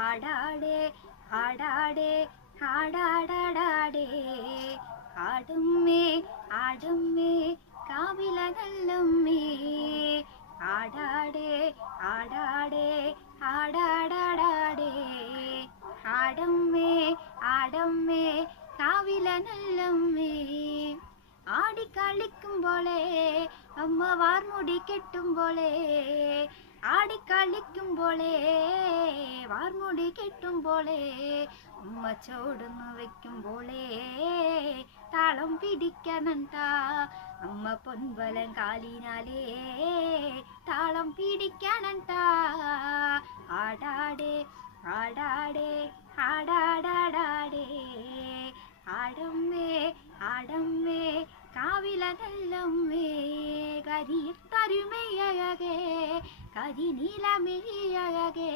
ആടാടേ ആടാടേ ആടാടാടാടേ ആടുമ്മേ ആടുമ്മേ കാവില നല്ലമ്മേ ആടാടേ ആടാടേ ആടാടാടാടേ ആടമ്മേ ആടമ്മേ കാവില നല്ലമ്മേ ആടിക്കളിക്കുമ്പോളേ അമ്മ വാർമുടി കെട്ടുമ്പോളേ ആടിക്കളിക്കുമ്പോളേ വാർമുടി കെട്ടുമ്പോളേ ഉമ്മ ചോടുന്നു വെക്കുമ്പോളേ താളം പിടിക്കാനണ്ടാ അമ്മ പൊൻവലം കാലിനാലേ താളം പിടിക്കാനണ്ടാ ആടാടേ ആടാടേ ആടാടാടാടേ ആടമ്മേ ആടമ്മേ കാവില നല്ലമ്മേ കരിത്തരുമയഴകേ കരിനീലമിഴിയഴകേ